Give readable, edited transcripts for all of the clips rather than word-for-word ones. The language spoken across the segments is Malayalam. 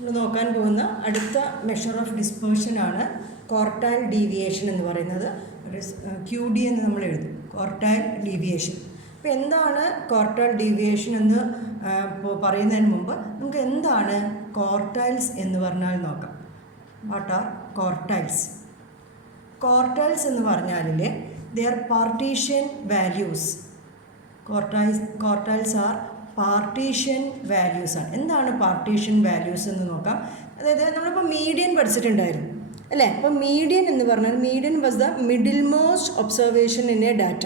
നമ്മൾ നോക്കാൻ പോകുന്ന അടുത്ത മെഷർ ഓഫ് ഡിസ്പേർഷൻ ആണ് ക്വാർട്ടൈൽ ഡീവിയേഷൻ എന്ന് പറയുന്നത്. ഒരു QD എന്ന് നമ്മൾ എഴുതും, ക്വാർട്ടൈൽ ഡീവിയേഷൻ. അപ്പോൾ എന്താണ് ക്വാർട്ടൈൽ ഡീവിയേഷൻ എന്ന് പറയുന്നതിന് മുമ്പ് നമുക്ക് എന്താണ് ക്വാർട്ടൈൽസ് എന്ന് പറഞ്ഞാൽ നോക്കാം. What are quartiles? ക്വാർട്ടൈൽസ് എന്ന് പറഞ്ഞാൽ they are partition values. Quartiles are partition values ആണ്. എന്താണ് പാർട്ടീഷൻ വാല്യൂസ് എന്ന് നോക്കാം. അതായത് നമ്മളിപ്പോൾ മീഡിയൻ പഠിച്ചിട്ടുണ്ടായിരുന്നു അല്ലേ? അപ്പോൾ മീഡിയൻ എന്ന് പറഞ്ഞാൽ median was the middle most observation in A data.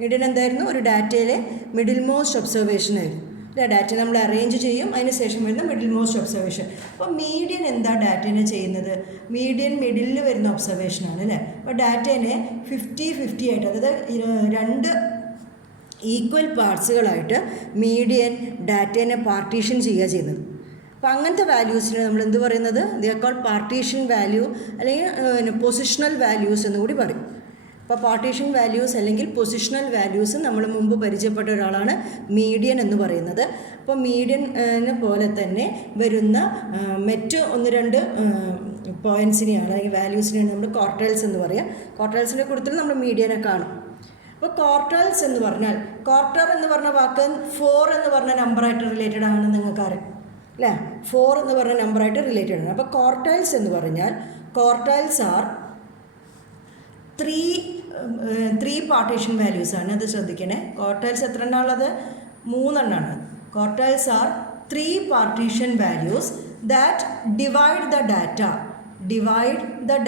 Median എന്തായിരുന്നു? ഒരു ഡാറ്റയിലെ മിഡിൽ മോസ്റ്റ് ഒബ്സർവേഷൻ ആയിരുന്നു അല്ലേ? ഡാറ്റ നമ്മൾ അറേഞ്ച് ചെയ്യും, അതിന് ശേഷം വരുന്ന മിഡിൽ മോസ്റ്റ് ഒബ്സർവേഷൻ. അപ്പോൾ മീഡിയൻ എന്താ ഡാറ്റേനെ ചെയ്യുന്നത്? മീഡിയൻ മിഡിലിൽ വരുന്ന ഒബ്സർവേഷനാണ് അല്ലേ? അപ്പോൾ ഡാറ്റേനെ 50-50 ആയിട്ട്, അതായത് രണ്ട് ഈക്വൽ പാർട്സുകളായിട്ട് മീഡിയൻ ഡാറ്റേനെ പാർട്ടീഷൻ ചെയ്യുക ചെയ്യുന്നത്. അപ്പോൾ അങ്ങനത്തെ വാല്യൂസിന് നമ്മൾ എന്ത് പറയുന്നത്? They are called partition value അല്ലെങ്കിൽ പൊസിഷണൽ വാല്യൂസ് എന്ന് കൂടി പറയും. അപ്പോൾ പാർട്ടീഷൻ വാല്യൂസ് അല്ലെങ്കിൽ പൊസിഷണൽ വാല്യൂസ് നമ്മൾ മുമ്പ് പരിചയപ്പെട്ട ഒരാളാണ് മീഡിയൻ എന്ന് പറയുന്നത്. അപ്പോൾ മീഡിയനെ പോലെ തന്നെ വരുന്ന മറ്റ് 1-2 പോയിൻറ്റ്സിനെയാണ് അല്ലെങ്കിൽ വാല്യൂസിനെയാണ് നമ്മൾ ക്വാർട്ടൈൽസ് എന്ന് പറയുക. ക്വാർട്ടൈൽസിൻ്റെ കൂട്ടത്തിൽ നമ്മൾ മീഡിയനെ കാണും. അപ്പോൾ ക്വാർട്ടൈൽസ് എന്ന് പറഞ്ഞാൽ, ക്വാർട്ടർ എന്ന് പറഞ്ഞ വാക്ക് 4 എന്ന് പറഞ്ഞ നമ്പറായിട്ട് റിലേറ്റഡ് ആണെന്ന് നിങ്ങൾക്കറിയാം അല്ലേ? 4 എന്ന് പറഞ്ഞ നമ്പറായിട്ട് റിലേറ്റഡ് ആണ്. അപ്പോൾ ക്വാർട്ടൈൽസ് എന്ന് പറഞ്ഞാൽ quartiles are three partition values ആണ്. അത് ശ്രദ്ധിക്കണേ. ക്വാർട്ടൈൽസ് എത്ര എണ്ണമുള്ളത്? 3 എണ്ണമാണ്. Quartiles are 3 partition values that divide the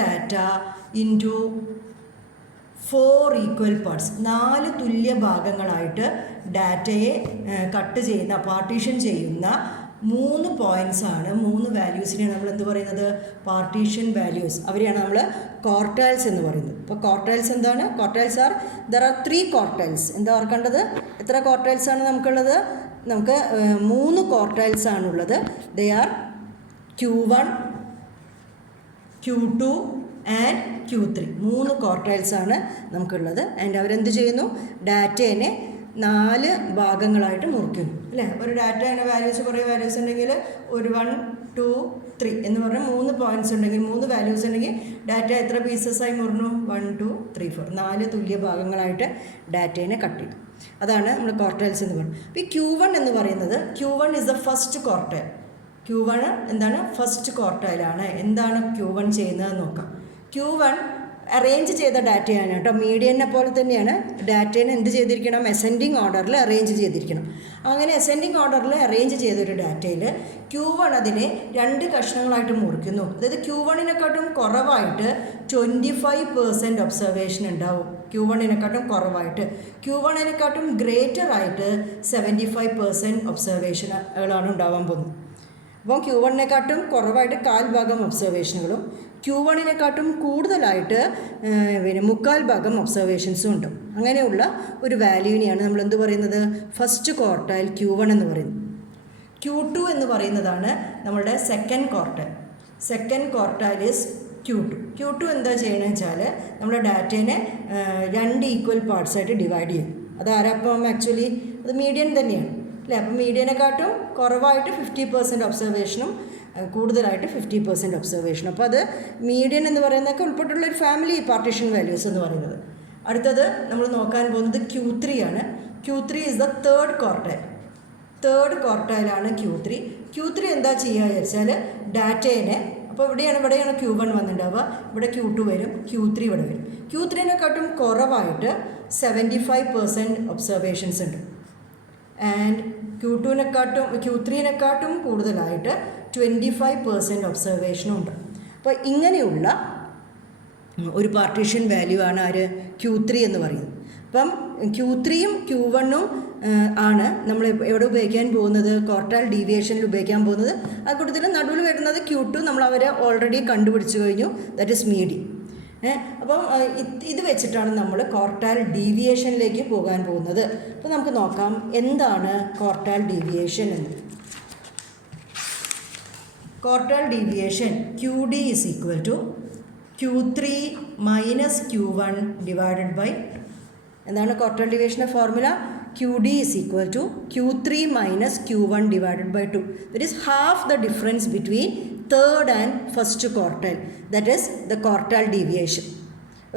data into 4 equal parts. 4 തുല്യ ഭാഗങ്ങളായിട്ട് ഡാറ്റയെ കട്ട് ചെയ്യുന്ന, പാർട്ടീഷൻ ചെയ്യുന്ന 3 പോയിൻറ്റ്സ് ആണ്, 3 വാല്യൂസിനെയാണ് നമ്മൾ എന്ത് പറയുന്നത്? Partition values. അവരെയാണ് നമ്മൾ ക്വാർട്ടൈൽസ് എന്ന് പറയുന്നത്. അപ്പോൾ ക്വാർട്ടൈൽസ് എന്താണ്? Quartiles are there are 3 quartiles. എന്താ ഓർക്കേണ്ടത്? എത്ര ക്വാർട്ടൈൽസ് ആണ് നമുക്കുള്ളത്? നമുക്ക് 3 ക്വാർട്ടൈൽസ് ആണുള്ളത്. They are Q1, Q2 and Q3. 3 quartiles ആണ് നമുക്കുള്ളത്. ആൻഡ് അവരെന്ത് ചെയ്യുന്നു? ഡാറ്റേനെ 4 ഭാഗങ്ങളായിട്ട് മുറിക്കുന്നു അല്ലേ? ഒരു ഡാറ്റേൻ്റെ വാല്യൂസ്, കുറേ വാല്യൂസ് ഉണ്ടെങ്കിൽ ഒരു 1, 2, 3 എന്ന് പറഞ്ഞാൽ 3 പോയിൻറ്റ്സ് ഉണ്ടെങ്കിൽ, 3 വാല്യൂസ് ഉണ്ടെങ്കിൽ ഡാറ്റ എത്ര പീസസായി മുറിഞ്ഞു? 1, 2, 3, 4. 4 തുല്യ ഭാഗങ്ങളായിട്ട് ഡാറ്റേനെ കട്ട് ചെയ്യും. അതാണ് നമ്മൾ ക്വാർട്ടൈൽസ് എന്ന് പറയുന്നത്. അപ്പോൾ ഈ Q1 എന്ന് പറയുന്നത്, Q1 is the first quartile. Q1 എന്താണ്? ഫസ്റ്റ് ക്വാർട്ടൈലാണ്. എന്താണ് Q1 ചെയ്യുന്നതെന്ന് നോക്കാം. Q1 അറേഞ്ച് ചെയ്ത ഡാറ്റയാണ് കേട്ടോ. മീഡിയനെ പോലെ തന്നെയാണ്. ഡാറ്റേനെ എന്ത് ചെയ്തിരിക്കണം? അസെൻഡിങ് ഓർഡറിൽ അറേഞ്ച് ചെയ്തിരിക്കണം. അങ്ങനെ അസെൻഡിങ് ഓർഡറിൽ അറേഞ്ച് ചെയ്തൊരു ഡാറ്റയിൽ Q1 അതിനെ 2 കഷ്ണങ്ങളായിട്ട് മുറിക്കുന്നു. അതായത് Q1നെക്കാട്ടും കുറവായിട്ട് 25% ഒബ്സർവേഷൻ ഉണ്ടാവും. Q1നെക്കാട്ടും കുറവായിട്ട്, Q1നെക്കാട്ടും ഗ്രേറ്റർ ആയിട്ട് 75% ഒബ്സർവേഷനുകളാണ് ഉണ്ടാവാൻ പോകുന്നത്. അപ്പം Q1നെക്കാട്ടും കുറവായിട്ട് 1/4 ഭാഗം ഒബ്സർവേഷനുകളും Q1നെക്കാട്ടും കൂടുതലായിട്ട് 3/4 ഭാഗം ഒബ്സർവേഷൻസും ഉണ്ട്. അങ്ങനെയുള്ള ഒരു വാല്യൂവിനെയാണ് നമ്മൾ എന്ത് പറയുന്നത്? ഫസ്റ്റ് ക്വാർട്ടൈൽ Q1 എന്ന് പറയുന്നത്. Q2 എന്ന് പറയുന്നതാണ് നമ്മളുടെ second quartile. Second quartile is Q2 എന്താ ചെയ്യണമെന്ന് വെച്ചാൽ നമ്മുടെ ഡാറ്റേനെ 2 ഈക്വൽ പാർട്സായിട്ട് ഡിവൈഡ് ചെയ്യും. അത് ആരപ്പം ആക്ച്വലി അത് മീഡിയൻ തന്നെയാണ് അല്ലേ? അപ്പം മീഡിയനെക്കാട്ടും കുറവായിട്ട് 50% ഒബ്സർവേഷനും കൂടുതലായിട്ട് 50% ഒബ്സർവേഷനും. അപ്പോൾ അത് മീഡിയൻ എന്ന് പറയുന്നതൊക്കെ ഉൾപ്പെട്ടുള്ള ഒരു ഫാമിലി പാർട്ടീഷൻ വാല്യൂസ് എന്ന് പറയുന്നത്. അടുത്തത് നമ്മൾ നോക്കാൻ പോകുന്നത് Q3 ആണ്. Q3 is the third quartile. ക്വാർട്ടൈലാണ് Q3. Q3 എന്താ ചെയ്യുക വെച്ചാൽ ഡാറ്റേനെ, അപ്പോൾ ഇവിടെയാണ് Q1 വന്നിട്ടുണ്ടാവുക, ഇവിടെ Q2 വരും, Q3 ഇവിടെ വരും. Q3നെക്കാട്ടും കുറവായിട്ട് 75% ഒബ്സർവേഷൻസ് ഉണ്ട്. ആൻഡ് Q3നെക്കാട്ടും കൂടുതലായിട്ട് 25% ഒബ്സർവേഷനും ഉണ്ട്. അപ്പോൾ ഇങ്ങനെയുള്ള ഒരു പാർട്ടീഷൻ വാല്യൂ ആണ് ആര്? Q3 എന്ന് പറയുന്നത്. അപ്പം Q3യും Q1ഉം ആണ് നമ്മൾ എവിടെ ഉപയോഗിക്കാൻ പോകുന്നത്? ക്വാർട്ടൈൽ ഡീവിയേഷനിൽ ഉപയോഗിക്കാൻ പോകുന്നത്. ആ കൂട്ടത്തിൽ നടുവിൽ വരുന്നത് Q2 നമ്മൾ അവരെ ഓൾറെഡി കണ്ടുപിടിച്ച് കഴിഞ്ഞു, ദാറ്റ് ഇസ് മീഡിയൻ. അപ്പം ഇത് വെച്ചിട്ടാണ് നമ്മൾ ക്വാർട്ടൈൽ ഡീവിയേഷനിലേക്ക് പോകാൻ പോകുന്നത്. അപ്പോൾ നമുക്ക് നോക്കാം എന്താണ് ക്വാർട്ടൈൽ ഡീവിയേഷൻ എന്ന്. Quartile deviation QD is equal to Q3 minus Q1 divided by, എന്താണ് ക്വാർട്ടൈൽ ഡീവിയേഷൻ്റെ formula? QD is equal to Q3 minus Q1 divided by 2. That is half the difference between third and first quartile. That is the quartile deviation.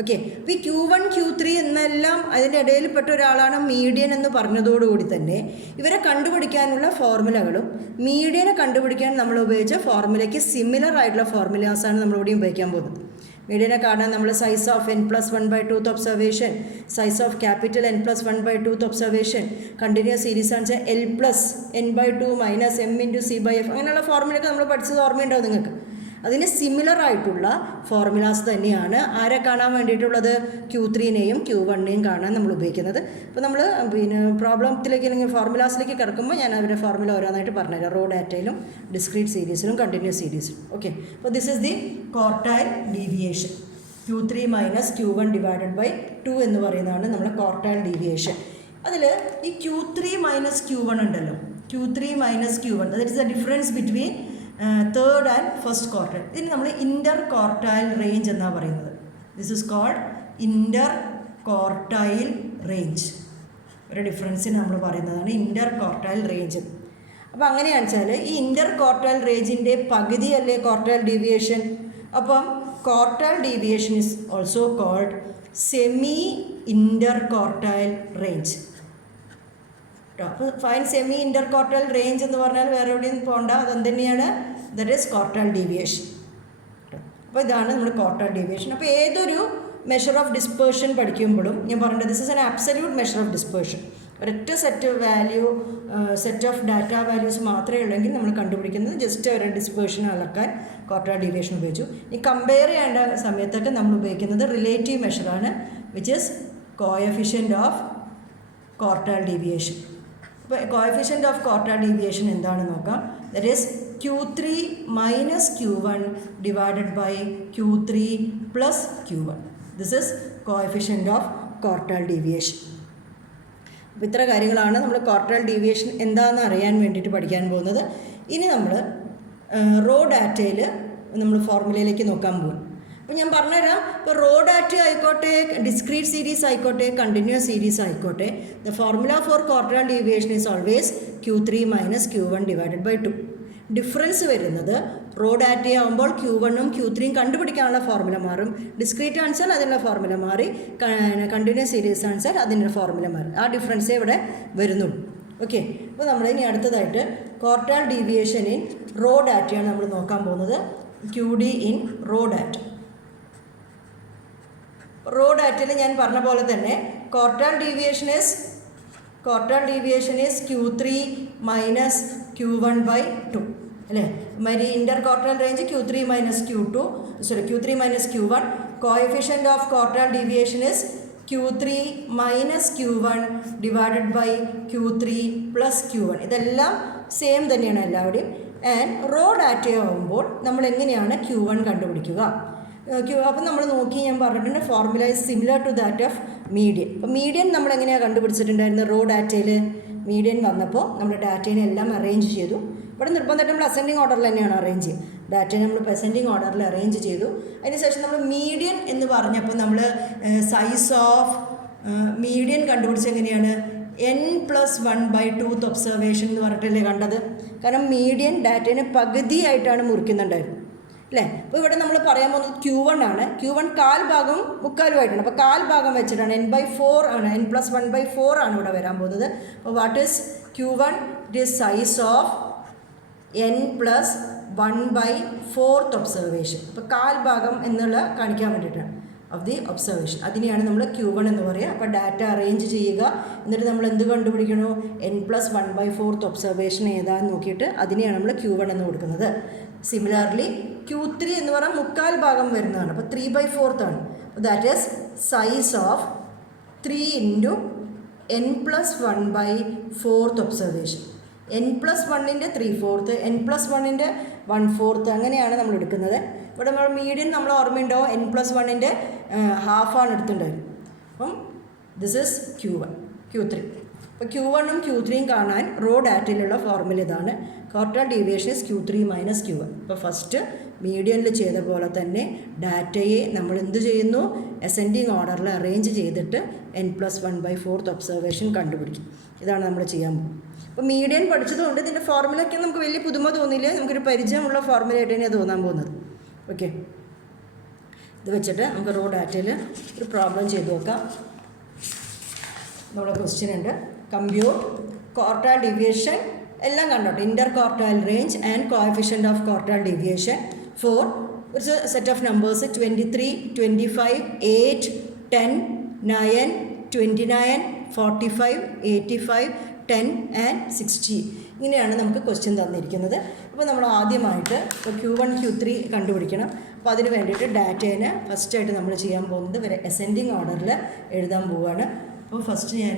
Okay, അപ്പോൾ ഈ Q1 Q3 എന്നെല്ലാം അതിൻ്റെ ഇടയിൽപ്പെട്ട ഒരാളാണ് മീഡിയൻ എന്ന് പറഞ്ഞതോടുകൂടി തന്നെ ഇവരെ കണ്ടുപിടിക്കാനുള്ള ഫോർമുലകളും മീഡിയനെ കണ്ടുപിടിക്കാൻ നമ്മൾ ഉപയോഗിച്ച ഫോർമുലയ്ക്ക് സിമിലർ ആയിട്ടുള്ള ഫോർമുലാസാണ് നമ്മളിവിടെ ഉപയോഗിക്കാൻ പോകുന്നത്. മീഡിയനെ കാണാൻ നമ്മൾ size of n+1/2th observation, size of capital n+1/2th observation, continuous series ആണ് L+n/2 മൈനസ് m×c/f, അങ്ങനെയുള്ള ഫോർമുലയൊക്കെ നമ്മൾ പഠിച്ചത് ഓർമ്മയുണ്ടാവും നിങ്ങൾക്ക്. അതിന് സിമിലർ ആയിട്ടുള്ള ഫോർമുലാസ് തന്നെയാണ് ആരെ കാണാൻ വേണ്ടിയിട്ടുള്ളത്, Q3നെയും Q1നെയും കാണാൻ നമ്മൾ ഉപയോഗിക്കുന്നത്. അപ്പോൾ നമ്മൾ പ്രോബ്ലത്തിലേക്ക് അല്ലെങ്കിൽ ഫോർമുലാസിലേക്ക് കിടക്കുമ്പോൾ ഞാൻ അവരുടെ ഫോർമുല ഓരോന്നായിട്ട് പറഞ്ഞുതരാം, റോ ഡാറ്റയിലും ഡിസ്ക്രീറ്റ് സീരീസിലും കണ്ടിന്യൂസ് സീരീസിലും. ഓക്കെ, അപ്പോൾ this is the quartile deviation. Q3 minus Q1 divided by 2 എന്ന് പറയുന്നതാണ് നമ്മുടെ ക്വാർട്ടൈൽ ഡീവിയേഷൻ. അതിൽ ഈ Q3 മൈനസ് Q1 ഉണ്ടല്ലോ, Q3 minus Q1, that is the difference between third and first quartile. ഇതിന് നമ്മൾ ഇൻ്റർ ക്വാർട്ടൈൽ റേഞ്ച് എന്നാണ് പറയുന്നത്. This is called inter quartile range. ഒരു ഡിഫറൻസിന് നമ്മൾ പറയുന്നതാണ് ഇൻ്റർ ക്വാർട്ടൈൽ റേഞ്ച്. അപ്പോൾ അങ്ങനെയാണെന്ന് വെച്ചാൽ ഈ ഇൻ്റർ ക്വാർട്ടൈൽ റേഞ്ചിൻ്റെ പകുതിയല്ലേ ക്വാർട്ടൈൽ ഡീവിയേഷൻ. അപ്പം quartile deviation is also called semi inter quartile range. അപ്പോൾ fine semi inter quartile range എന്ന് പറഞ്ഞാൽ വേറെ എവിടെയും പോകണ്ട, അതെന്ത് തന്നെയാണ്, ദറ്റ് ഈസ് ക്വാർട്ടൈൽ ഡീവിയേഷൻ. അപ്പോൾ ഇതാണ് നമ്മുടെ ക്വാർട്ടൈൽ ഡീവിയേഷൻ. അപ്പോൾ ഏതൊരു മെഷർ ഓഫ് ഡിസ്പേർഷൻ പഠിക്കുമ്പോഴും ഞാൻ പറഞ്ഞത് this is an absolute measure of dispersion. ഒരൊറ്റ സെറ്റ് ഓഫ് ഡാറ്റ വാല്യൂസ് മാത്രമേ ഉള്ളെങ്കിൽ നമ്മൾ കണ്ടുപിടിക്കുന്നത് ജസ്റ്റ് ഒരു ഡിസ്പേർഷൻ അളക്കാൻ ക്വാർട്ടൈൽ ഡീവിയേഷൻ ഉപയോഗിച്ചു. ഈ കമ്പയർ ചെയ്യേണ്ട സമയത്തൊക്കെ നമ്മൾ ഉപയോഗിക്കുന്നത് റിലേറ്റീവ് മെഷറാണ്, which is coefficient of quartile deviation. അപ്പോൾ കോഎഫിഷ്യൻ്റ് ഓഫ് ക്വാർട്ടൈൽ ഡീവിയേഷൻ എന്താണെന്ന് നോക്കാം. That is Q3 minus Q1 divided by Q3 plus Q1. This is coefficient of quartile deviation. അപ്പോൾ ഇത്ര കാര്യങ്ങളാണ് നമ്മൾ ക്വാർട്ടൈൽ ഡീവിയേഷൻ എന്താണെന്ന് അറിയാൻ വേണ്ടിയിട്ട് പഠിക്കാൻ പോകുന്നത്. ഇനി നമ്മൾ റോ ഡാറ്റയിൽ നമ്മൾ ഫോർമുലയിലേക്ക് നോക്കാൻ പോകും. അപ്പോൾ ഞാൻ പറഞ്ഞുതരാം. ഇപ്പോൾ റോ ഡാറ്റ ആയിക്കോട്ടെ, ഡിസ്ക്രീറ്റ് സീരീസ് ആയിക്കോട്ടെ, കണ്ടിന്യൂസ് സീരീസ് ആയിക്കോട്ടെ, the formula for quartile deviation is always Q3 minus Q1 divided by 2. Difference വരുന്നത് റോ ഡാറ്റ ആകുമ്പോൾ Q1ഉം Q3യും കണ്ടുപിടിക്കാനുള്ള ഫോർമുല മാറും, ഡിസ്ക്രീറ്റ് ആൻസർ അതിനുള്ള ഫോർമുല മാറി, കണ്ടിന്യൂസ് സീരീസ് ആൻസർ അതിൻ്റെ ഫോർമുല മാറും. ആ ഡിഫറൻസേ ഇവിടെ വരുന്നുള്ളൂ. ഓക്കെ, അപ്പോൾ നമ്മൾ ഇനി അടുത്തതായിട്ട് ക്വാർട്ടൈൽ ഡീവിയേഷൻ ഇൻ റോ ഡാറ്റയാണ് നമ്മൾ നോക്കാൻ പോകുന്നത്. QD in raw data. Raw ഡാറ്റയിൽ ഞാൻ പറഞ്ഞ പോലെ തന്നെ quartile deviation is Q3 minus Q1 by 2 അല്ലേ. മരി inter quartile range Q3 minus Q1. Coefficient of quartile deviation is Q3 minus Q1 divided by Q3 plus Q1. ഇതെല്ലാം സെയിം തന്നെയാണ് എല്ലാവരുടെയും. ആൻഡ് റോ ഡാറ്റ ആകുമ്പോൾ നമ്മൾ എങ്ങനെയാണ് Q1 കണ്ടുപിടിക്കുക. അപ്പം നമ്മൾ നോക്കി, ഞാൻ പറഞ്ഞിട്ടുണ്ട് formula is similar to that of median. അപ്പോൾ മീഡിയൻ നമ്മൾ എങ്ങനെയാണ് കണ്ടുപിടിച്ചിട്ടുണ്ടായിരുന്നത്, റോ ഡാറ്റയിൽ മീഡിയൻ വന്നപ്പോൾ നമ്മൾ ഡാറ്റേനെ എല്ലാം അറേഞ്ച് ചെയ്തു. ഇവിടെ നിർബന്ധമായിട്ട് നമ്മൾ അസെൻഡിങ് ഓർഡറിൽ തന്നെയാണ് അറേഞ്ച് ചെയ്യുക. ഡാറ്റയെ നമ്മൾ അസെൻഡിങ് ഓർഡറിൽ അറേഞ്ച് ചെയ്തു. അതിനുശേഷം നമ്മൾ മീഡിയൻ എന്ന് പറഞ്ഞപ്പോൾ നമ്മൾ സൈസ് ഓഫ് മീഡിയൻ കണ്ടുപിടിച്ചത് എങ്ങനെയാണ്, n+1/2th ഒബ്സർവേഷൻ എന്ന് പറഞ്ഞിട്ടല്ലേ കണ്ടത്. കാരണം മീഡിയൻ ഡാറ്റേനെ പകുതിയായിട്ടാണ് മുറിക്കുന്നുണ്ടായിരുന്നത് അല്ലേ. അപ്പോൾ ഇവിടെ നമ്മൾ പറയാൻ പോകുന്നത് Q1 ആണ്. Q1 കാൽ ഭാഗം മുക്കാലുമായിട്ടാണ്. അപ്പോൾ കാൽ ഭാഗം വെച്ചിട്ടാണ് n/4 ആണ്, n+1/4 ആണ് ഇവിടെ വരാൻ പോകുന്നത്. അപ്പോൾ what is Q1? It is size of n+1/4th observation. അപ്പോൾ കാൽ ഭാഗം എന്നുള്ള കാണിക്കാൻ വേണ്ടിയിട്ടാണ് ഓഫ് ദി ഒബ്സർവേഷൻ. അതിനെയാണ് നമ്മൾ Q1 എന്ന് പറയുക. അപ്പോൾ ഡാറ്റ അറേഞ്ച് ചെയ്യുക, എന്നിട്ട് നമ്മൾ എന്ത് കണ്ടുപിടിക്കണോ, n+1/4th ഒബ്സർവേഷൻ ഏതാണെന്ന് നോക്കിയിട്ട് അതിനെയാണ് നമ്മൾ Q1 എന്ന് കൊടുക്കുന്നത്. സിമിലർലി Q3 എന്ന് പറഞ്ഞാൽ മുക്കാൽ ഭാഗം വരുന്നതാണ്. അപ്പോൾ 3/4th ആണ്. അപ്പോൾ that is size of 3 into n+1/4th observation. n+1ൻ്റെ 3/4, n+1ൻ്റെ 1/4, അങ്ങനെയാണ് നമ്മൾ എടുക്കുന്നത്. ഇവിടെ നമ്മൾ മീഡിയൻ നമ്മൾ ഓർമ്മയുണ്ടോ, n+1ൻ്റെ ഹാഫാണ് എടുത്തിട്ടുണ്ടായിരുന്നത്. അപ്പം ദിസ് ഈസ് Q3. അപ്പോൾ Q1ഉം Q3യും കാണാൻ റോ ഡാറ്റയിലുള്ള ഫോർമുല ഇതാണ്. Quartile deviation is Q3 minus Q1. അപ്പോൾ ഫസ്റ്റ് മീഡിയനിൽ ചെയ്ത പോലെ തന്നെ ഡാറ്റയെ നമ്മൾ എന്ത് ചെയ്യുന്നു, അസെൻഡിങ് ഓർഡറിൽ അറേഞ്ച് ചെയ്തിട്ട് n+1/4th ഒബ്സർവേഷൻ കണ്ടുപിടിക്കും. ഇതാണ് നമ്മൾ ചെയ്യാൻ പോകുന്നത്. അപ്പോൾ മീഡിയൻ പഠിച്ചതുകൊണ്ട് ഇതിൻ്റെ ഫോർമുലയ്ക്ക് നമുക്ക് വലിയ പുതുമ തോന്നില്ല, നമുക്കൊരു പരിചയമുള്ള ഫോർമുലയായിട്ട് തന്നെയാണ് തോന്നാൻ പോകുന്നത്. ഓക്കെ, ഇത് വെച്ചിട്ട് നമുക്ക് റോ ഡാറ്റയിൽ ഒരു പ്രോബ്ലം ചെയ്ത് നോക്കാം. നമ്മുടെ ക്വസ്റ്റ്യൻ ഉണ്ട്, കമ്പ്യൂട്ട് ക്വാർട്ടൈൽ ഡീവിയേഷൻ എല്ലാം കണ്ടോട്ടെ, inter quartile range and coefficient of quartile deviation for ഒരു സെറ്റ് ഓഫ് നമ്പേഴ്സ് 23, 25, 8, 10, 9, 29, 45, 85, 10 and 60. ഇങ്ങനെയാണ് നമുക്ക് ക്വസ്റ്റ്യൻ തന്നിരിക്കുന്നത്. അപ്പോൾ നമ്മൾ ആദ്യമായിട്ട് ഇപ്പോൾ Q1 Q3 കണ്ടുപിടിക്കണം. അപ്പോൾ അതിന് വേണ്ടിയിട്ട് ഡാറ്റേനെ ഫസ്റ്റായിട്ട് നമ്മൾ ചെയ്യാൻ പോകുന്നത് വരെ അസെൻഡിങ് ഓർഡറിൽ എഴുതാൻ പോവുകയാണ്. അപ്പോൾ ഫസ്റ്റ് ഞാൻ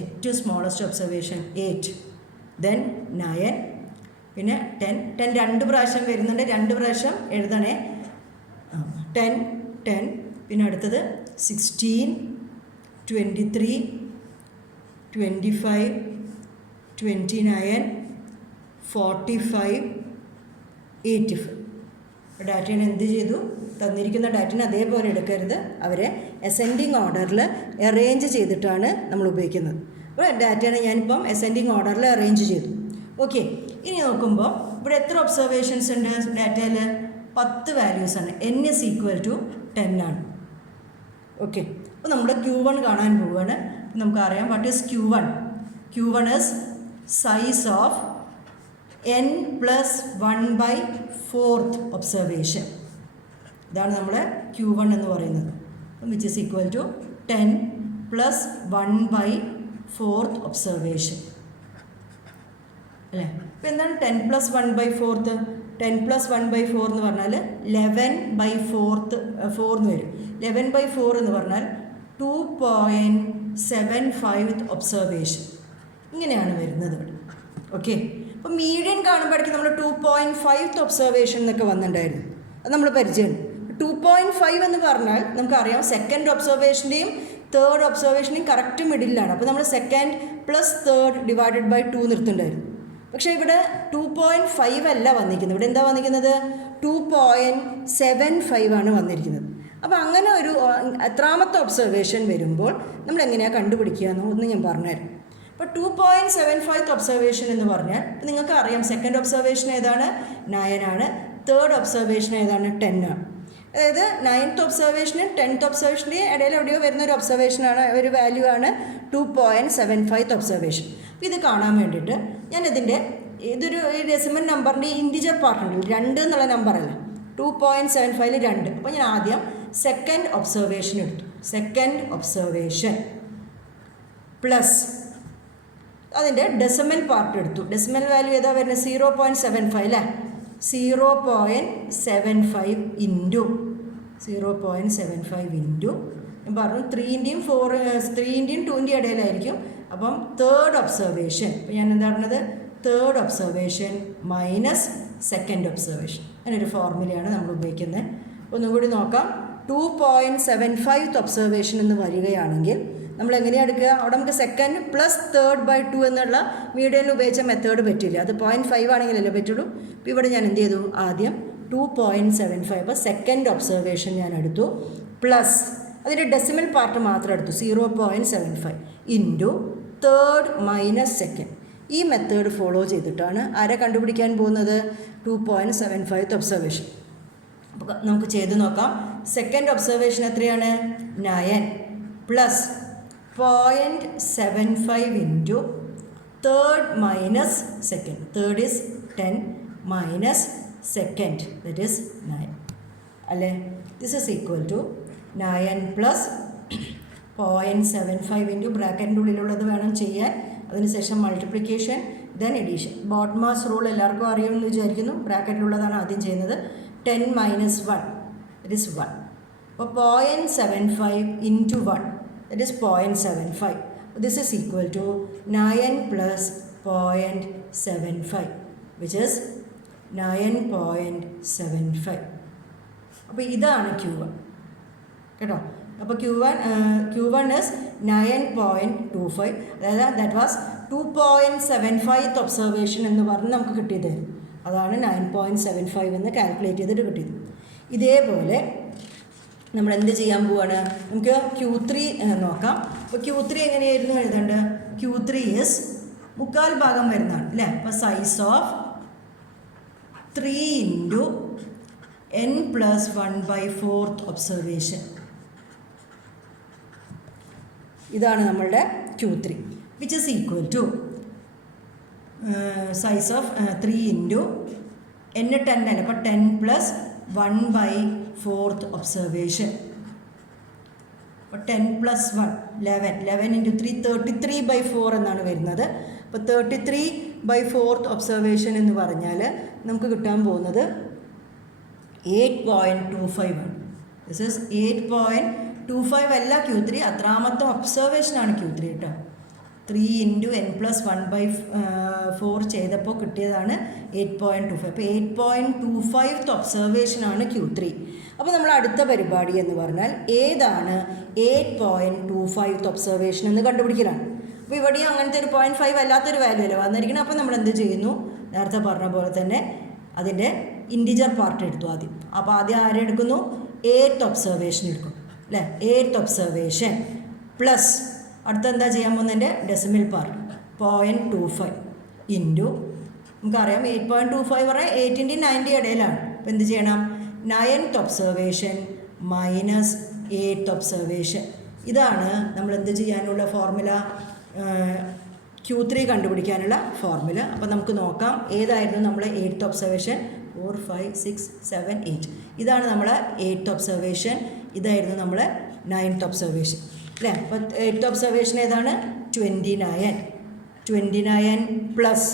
ഏറ്റവും സ്മോളസ്റ്റ് ഒബ്സർവേഷൻ 8, ദെൻ 9, പിന്നെ 10 2 പ്രാവശ്യം വരുന്നുണ്ട്, 2 പ്രാവശ്യം എഴുതണേ. 10, പിന്നെ അടുത്തത് 16, 23, 25, 29, 45, 85. ഡാറ്റേനെ എന്ത് ചെയ്തു, തന്നിരിക്കുന്ന ഡാറ്റനെ അതേപോലെ എടുക്കരുത്, അവരെ അസെൻഡിങ് ഓർഡറിൽ അറേഞ്ച് ചെയ്തിട്ടാണ് നമ്മൾ ഉപയോഗിക്കുന്നത്. അപ്പോൾ ഡാറ്റേനെ ഞാനിപ്പം അസെൻഡിങ് ഓർഡറിൽ അറേഞ്ച് ചെയ്തു. ഓക്കെ, ഇനി നോക്കുമ്പോൾ ഇവിടെ എത്ര ഒബ്സർവേഷൻസ് ഉണ്ട് ഡാറ്റയിൽ? 10 വാല്യൂസാണ്. n is equal to 10 ആണ്. ഓക്കെ, അപ്പോൾ നമ്മൾ Q1 കാണാൻ പോവുകയാണ്. നമുക്കറിയാം what is Q1. Q1 is size of n plus 1/4 observation. ഇതാണ് നമ്മൾ Q1 എന്ന് പറയുന്നത്, which is equal to 10 plus 1/4 observation അല്ലേ. അപ്പോൾ എന്താണ് 10 plus 1/4? 10 plus 1/4 എന്ന് പറഞ്ഞാൽ 11/4 എന്ന് വരും. 11/4 എന്ന് പറഞ്ഞാൽ 2.75 ഒബ്സർവേഷൻ. ഇങ്ങനെയാണ് വരുന്നത് ഇവിടെ. ഓക്കെ, അപ്പോൾ മീഡിയൻ കാണുമ്പോഴേക്കും നമ്മൾ 2.5 ഒബ്സർവേഷൻ എന്നൊക്കെ വന്നിട്ടുണ്ടായിരുന്നു, അത് നമ്മൾ പരിചയമുണ്ട്. 2.5 എന്ന് പറഞ്ഞാൽ നമുക്കറിയാം സെക്കൻഡ് ഒബ്സർവേഷൻ്റെയും തേർഡ് ഒബ്സർവേഷൻ്റെയും കറക്റ്റ് മിഡിലാണ്. അപ്പോൾ നമ്മൾ second plus third divided by 2 നിർത്തുന്നുണ്ടായിരുന്നു. പക്ഷേ ഇവിടെ 2.5 അല്ല വന്നിരിക്കുന്നത്, ഇവിടെ എന്താ വന്നിരിക്കുന്നത്? 2.75 ആണ് വന്നിരിക്കുന്നത്. അപ്പോൾ അങ്ങനെ ഒരു എത്രാമത്തെ ഒബ്സർവേഷൻ വരുമ്പോൾ നമ്മൾ എങ്ങനെയാണ് കണ്ടുപിടിക്കുക എന്ന് ഞാൻ പറഞ്ഞുതരാം. അപ്പോൾ 2.75 ഒബ്സർവേഷൻ എന്ന് പറഞ്ഞാൽ നിങ്ങൾക്ക് അറിയാം സെക്കൻഡ് ഒബ്സർവേഷൻ ഏതാണ്? 9 ആണ്. തേർഡ് ഒബ്സർവേഷൻ ഏതാണ്? 10 ആണ്. അതായത് 9th ഒബ്സർവേഷനും 10th ഒബ്സർവേഷൻ്റെയും ഇടയിൽ എവിടെയോ വരുന്ന ഒരു ഒബ്സർവേഷനാണ്, ഒരു വാല്യൂ ആണ് 2.75 ഒബ്സർവേഷൻ. അപ്പോൾ ഇത് കാണാൻ വേണ്ടിയിട്ട് ഞാനിതിൻ്റെ ഇതൊരു ഡെസിമൽ നമ്പറിൻ്റെ ഇൻറ്റിജർ പാർട്ടുണ്ട്, 2 എന്നുള്ള നമ്പറല്ല, 2.75 2. അപ്പോൾ ഞാൻ ആദ്യം സെക്കൻഡ് ഒബ്സർവേഷൻ എടുത്തു. സെക്കൻഡ് ഒബ്സർവേഷൻ പ്ലസ് അതിൻ്റെ ഡെസിമൽ പാർട്ട് എടുത്തു. ഡെസിമൽ വാല്യൂ ഏതാ വരുന്നത്? 0.75 അല്ലേ. 0.75 ഇൻറ്റു 0.75 ഇൻറ്റു ഞാൻ പറഞ്ഞു 3ൻ്റെയും 3ൻ്റെയും 2ൻ്റെയും ഇടയിലായിരിക്കും. അപ്പം തേർഡ് ഒബ്സർവേഷൻ, അപ്പോൾ ഞാൻ എന്താ പറഞ്ഞത്? Third observation minus second observation. അങ്ങനൊരു ഫോർമുലയാണ് നമ്മൾ ഉപയോഗിക്കുന്നത്. ഒന്നും കൂടി നോക്കാം. 2.75 ഒബ്സർവേഷൻ എന്ന് വരികയാണെങ്കിൽ നമ്മൾ എങ്ങനെയാണ് എടുക്കുക? അവിടെ നമുക്ക് സെക്കൻഡ് പ്ലസ് തേർഡ് ബൈ 2 എന്നുള്ള മീഡിയനിൽ ഉപയോഗിച്ച മെത്തേഡ് പറ്റില്ല, അത് 0.5 ആണെങ്കിലല്ലേ പറ്റുള്ളൂ. അപ്പോൾ ഇവിടെ ഞാൻ എന്ത് ചെയ്തു? ആദ്യം 2.75 അപ്പോൾ സെക്കൻഡ് ഒബ്സർവേഷൻ ഞാൻ എടുത്തു, പ്ലസ് അതിൻ്റെ ഡെസിമൽ പാർട്ട് മാത്രം എടുത്തു 0.75 ഇൻറ്റു തേർഡ് മൈനസ് സെക്കൻഡ്. ഈ മെത്തേഡ് ഫോളോ ചെയ്തിട്ടാണ് ആരെ കണ്ടുപിടിക്കാൻ പോകുന്നത്? 2.75 ഒബ്സർവേഷൻ. അപ്പോൾ നമുക്ക് ചെയ്ത് നോക്കാം. സെക്കൻഡ് ഒബ്സർവേഷൻ എത്രയാണ്? 9 plus 0.75 into third minus second. Third is 10 minus second, that is 9 അല്ലേ. This is equal to 9 plus 0.75 into ബ്രാക്കറ്റിൻ്റെ ഉള്ളിലുള്ളത് വേണം ചെയ്യാൻ, അതിനുശേഷം multiplication then addition. BODMAS rule എല്ലാവർക്കും അറിയുമെന്ന് വിചാരിക്കുന്നു. ബ്രാക്കറ്റിലുള്ളതാണ് ആദ്യം ചെയ്യുന്നത്. 10 മൈനസ് 1 ദറ്റ് ഈസ് 1. അപ്പോൾ 0.75 into 1 that is 0.75. This is equal to 9 plus 0.75 which is 9.75. അപ്പോൾ ഇതാണ് Q1 കേട്ടോ. അപ്പോൾ Q1 is 9.25, അതായത് ദാറ്റ് വാസ് 2.75 ഒബ്സർവേഷൻ എന്ന് പറഞ്ഞ് നമുക്ക് കിട്ടിയത്. അതാണ് 9.75 എന്ന് കാൽക്കുലേറ്റ് ചെയ്തിട്ട് കിട്ടിയത്. ഇതേപോലെ നമ്മൾ എന്ത് ചെയ്യാൻ പോവാണ്? നമുക്ക് Q3 നോക്കാം. അപ്പോൾ Q3 എങ്ങനെയായിരുന്നു എഴുതേണ്ടത്? Q3 ഈസ് മുക്കാൽ ഭാഗം വരുന്നതാണ് അല്ലേ. അപ്പോൾ size of 3 into n+1/4 observation. ഇതാണ് നമ്മളുടെ Q3 which is equal to size of 3 into n 10 അല്ല, അപ്പോൾ 10+1/4 ഒബ്സർവേഷൻ. അപ്പോൾ 10+1 11 ഇൻറ്റു 3 33/4 എന്നാണ് വരുന്നത്. അപ്പോൾ 33/4 ഒബ്സർവേഷൻ എന്ന് പറഞ്ഞാൽ നമുക്ക് കിട്ടാൻ പോകുന്നത് 8.25 ആണ്. ദിസ് ഈസ് 8.25 അല്ല Q3, അത്രാമത്തെ ഒബ്സർവേഷനാണ് Q3 കേട്ടോ. 3 ഇൻറ്റു n+1/4 ചെയ്തപ്പോൾ കിട്ടിയതാണ് 8.25. അപ്പോൾ 8.25 ഒബ്സർവേഷനാണ് Q3. അപ്പോൾ നമ്മൾ അടുത്ത പരിപാടി എന്ന് പറഞ്ഞാൽ ഏതാണ് 8.25 ഒബ്സർവേഷൻ എന്ന് കണ്ടുപിടിക്കലാണ്. അപ്പോൾ ഇവിടെയും അങ്ങനത്തെ ഒരു 0.5 അല്ലാത്തൊരു വാല്യൂ അല്ലേ വന്നിരിക്കണം. അപ്പോൾ നമ്മൾ എന്ത് ചെയ്യുന്നു, നേരത്തെ പറഞ്ഞ പോലെ തന്നെ അതിൻ്റെ ഇൻറ്റിജർ പാർട്ട് എടുത്തു ആദ്യം. അപ്പോൾ ആദ്യം ആരെടുക്കുന്നു, 8th ഒബ്സർവേഷൻ എടുക്കും അല്ലേ. 8th ഒബ്സർവേഷൻ പ്ലസ് അടുത്ത എന്താ ചെയ്യാൻ പോകുന്നതിൻ്റെ ഡെസിമൽ പാർട്ട് 0.25 ഇൻറ്റു നമുക്കറിയാം 8.25 പറഞ്ഞാൽ 8 × 90 ഇടയിലാണ്. അപ്പോൾ എന്ത് ചെയ്യണം, 9th observation minus 8th observation. ഇതാണ് നമ്മൾ എന്ത് ചെയ്യാനുള്ള ഫോർമുല, Q3 കണ്ടുപിടിക്കാനുള്ള ഫോർമുല. അപ്പോൾ നമുക്ക് നോക്കാം ഏതായിരുന്നു നമ്മൾ 8th ഒബ്സർവേഷൻ. 4 5 6 7 8 ഇതാണ് നമ്മൾ 8th ഒബ്സർവേഷൻ. ഇതായിരുന്നു നമ്മൾ 9th ഒബ്സർവേഷൻ അല്ലേ. അപ്പോൾ 8th ഒബ്സർവേഷൻ ഏതാണ്, 29 പ്ലസ്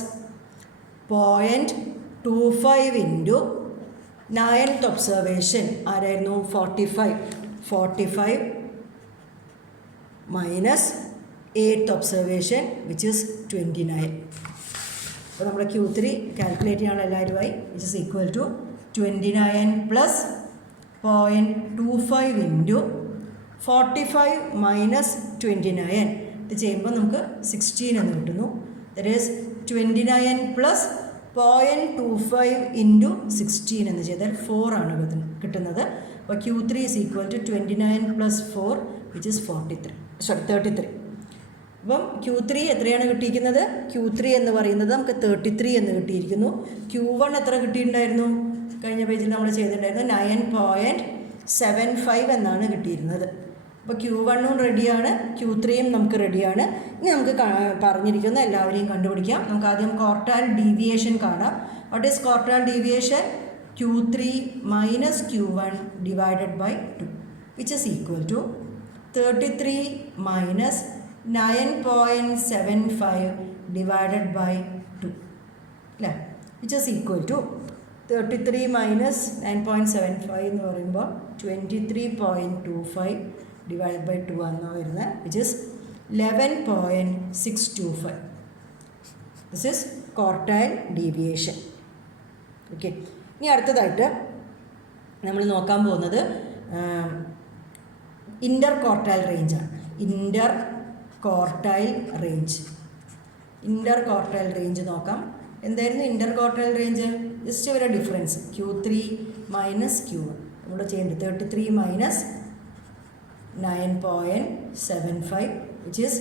0.25 ഇൻറ്റു 9th ഒബ്സർവേഷൻ ആരായിരുന്നു, 45 minus 8th observation which is 29. അപ്പോൾ നമ്മുടെ Q3 കാൽക്കുലേറ്റ് ചെയ്യാനുള്ള എല്ലാവരുമായി which is equal to 29 plus 0.25 into 45 minus 29. ഇത് ചെയ്യുമ്പോൾ നമുക്ക് 16 എന്ന് കിട്ടുന്നു. ദാറ്റ് ഈസ് 29 പ്ലസ് 0.25 ഇൻറ്റു 16 എന്ന് ചെയ്താൽ 4 ആണ് കിട്ടുന്നത്. അപ്പോൾ Q3 is equal to 29 plus 4 which is 33. അപ്പം Q3 എത്രയാണ് കിട്ടിയിരിക്കുന്നത്, Q3 എന്ന് പറയുന്നത് നമുക്ക് 33 എന്ന് കിട്ടിയിരിക്കുന്നു. Q1 എത്ര കിട്ടിയിട്ടുണ്ടായിരുന്നു, കഴിഞ്ഞ പേജിൽ നമ്മൾ ചെയ്തിട്ടുണ്ടായിരുന്നു 9.75 എന്നാണ് കിട്ടിയിരുന്നത്. അപ്പോൾ Q1ഉം റെഡിയാണ്, Q3യും നമുക്ക് റെഡിയാണ്. ഇനി നമുക്ക് പറഞ്ഞിരിക്കുന്ന എല്ലാവരെയും കണ്ടുപിടിക്കാം. നമുക്ക് ആദ്യം ക്വാർട്ടൈൽ ഡീവിയേഷൻ കാണാം. What is quartile deviation, Q3 minus Q1 divided by 2 which is equal to 33 minus 9.75 divided by 2 അല്ലേ, which is equal to 33 minus 9.75 എന്ന് പറയുമ്പോൾ 23.25 ഡിവൈഡ് ബൈ 2 എന്നാണ് വരുന്നത്, which is 11.625. This is quartile deviation. Okay, ഇനി അടുത്തതായിട്ട് നമ്മൾ നോക്കാൻ പോകുന്നത് ഇൻ്റർ ക്വാർട്ടൈൽ റേഞ്ചാണ്. ഇൻ്റർ ക്വാർട്ടൈൽ റേഞ്ച് നോക്കാം. എന്തായിരുന്നു ഇൻ്റർ ക്വാർട്ടൈൽ റേഞ്ച്, ജസ്റ്റ് ഒരു ഡിഫറൻസ് Q3 മൈനസ് Q1 നമ്മൾ ചെയ്യുന്നത് 33 മൈനസ് 9.75 വിച്ച് ഈസ്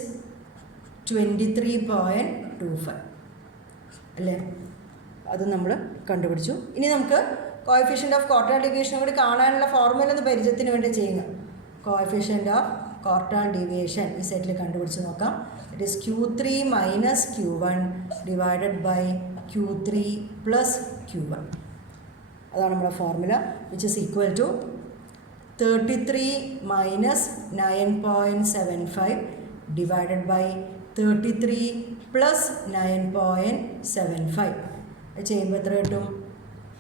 23.25 അല്ലേ, അത് നമ്മൾ കണ്ടുപിടിച്ചു. ഇനി നമുക്ക് കോഎഫിഷ്യൻ്റ് ഓഫ് ക്വാർട്ടൈൽ ഡീവിയേഷൻ കൂടി കാണാനുള്ള ഫോർമുല ഒന്ന് പരിചയത്തിന് വേണ്ടി ചെയ്യുക. കോഎഫിഷ്യൻ്റ് ഓഫ് ക്വാർട്ടൈൽ ഡീവിയേഷൻ ഈ സെറ്റിൽ കണ്ടുപിടിച്ച് നോക്കാം. It is Q3 minus Q1 divided by Q3 plus Q1. അതാണ് നമ്മുടെ formula, which is equal to 33 minus 9.75 divided by 33 plus 9.75. അത് ചെയ്യുമ്പോൾ എത്ര കിട്ടും,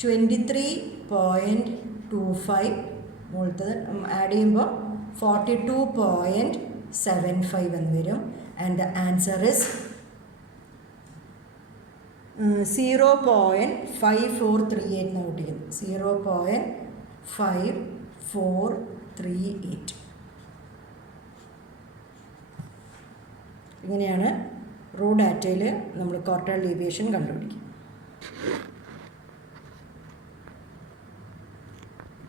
23.25 മുകളിലത്തത് ആഡ് ചെയ്യുമ്പോൾ 42.75 എന്ന് വരും. ആൻഡ് ദ ആൻസർ ഇസ് 0.5438 എന്ന് കിട്ടിക്കുന്നു. 0.5438. ഇങ്ങനെയാണ് റോ ഡാറ്റയിൽ നമ്മൾ ക്വാർട്ടൈൽ ഡീവിയേഷൻ കണ്ടുപിടിക്കുക.